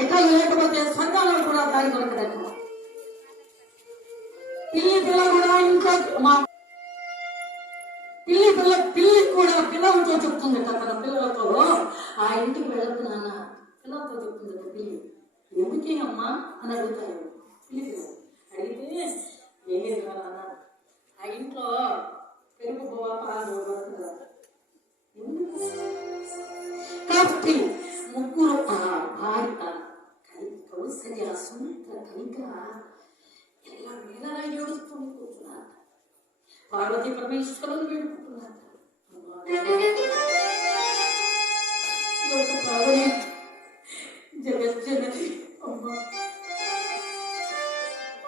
ఇంకా లేకపోతే స్వర్గాలను కూడా దారి దొరకదండి. పిల్లి పిల్ల కూడా ఇంట్లో మా పిల్లి పిల్ల పిల్లి కూడా పిల్లలతో చెప్తుందట తన పిల్లలతో. ఆ ఇంటికి వెళ్ళదు నాన్న పిల్లలతో చెప్తుందట పిల్లి. ఎందుకే అమ్మా? అని అడుగుతారు. పిల్లి. కౌసల్య సుమిత్ర కనిక ఎలా వేదన ఏడుస్తుంది కూర్చున్నారు పార్వతి పరమేశ్వరులు వేడుకుంటున్నారు లోక పావని జగజ్జనని అమ్మా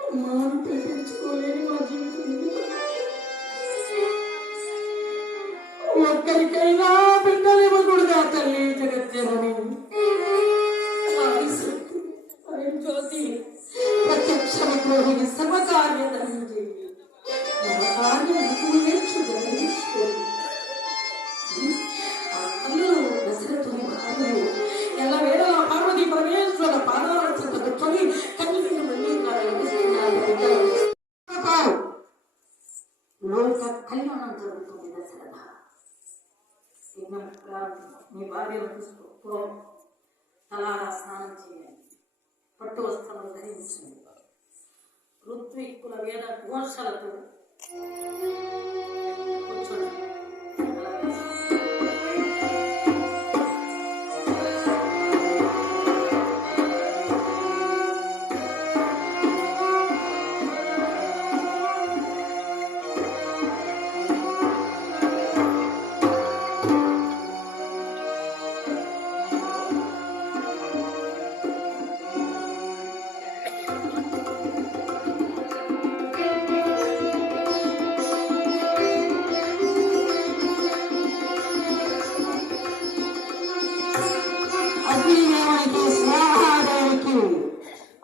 అమ్మా అని పిలిపించుకోలేని మా జీవితం ఎందుకు? లోక కళ్యాణం జరుగుతుంది. దశరథ మీ భార్యను తీసుకో తలారా స్నానం చేయండి. పట్టు వస్త్రములు ధరించండి. ఋత్విక్కుల వేద ఘోషలతో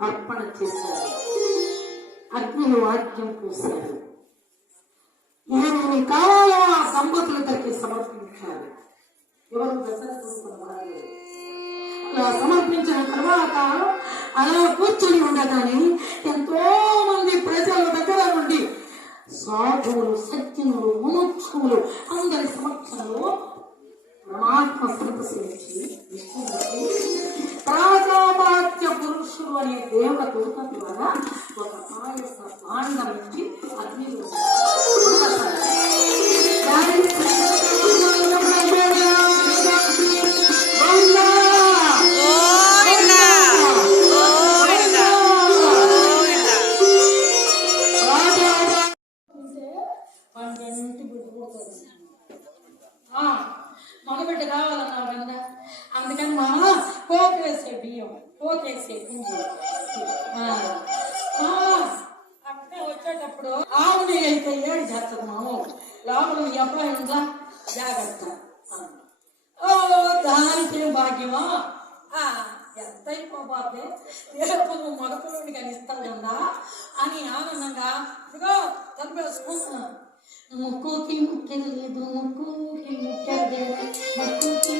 అర్పణ చేశారు. అగ్ని వాక్యం పూశారు. ఏమేమి కావాలో ఆ దంపతులకి సమర్పించారు. ఎవరు దశరథుడు అలా సమర్పించిన తర్వాత అలా కూర్చొని ఉండగానే ఎంతో మంది ప్రజల దగ్గర నుండి సాధువులు సత్యములు ముముక్షువులు అందరి సమక్షంలో పరమాత్మ సంతసించి విష్ణువుకి ప్రాజాపాత్య పురుషులు అనే దేవత దూత ద్వారా ఒక పాయస పాండం నుంచి అగ్నిలో మగబిడ్డ కావాలన్నా అందుకని మా పోపు వేసే బియ్యం. పోతే వేసే అక్కడే వచ్చేటప్పుడు ఆవుని అయితే ఏడు చేస్తుంది మామ లోపల మీ అబ్బాయి ఉందా? జాగ్రత్త. ఓ దానికి భాగ్యమా? ఆ, ఎంత అయిపోతే రేపు నువ్వు మగపిల్లని కానీ ఇస్తావు కదా అని ఆనందంగా ఇదిగో తప్పేసుకుంటున్నా ముక్కుకి ముక్కెలు లేదు ముక్కుకి ముక్కెలు లేదు ముక్కుకి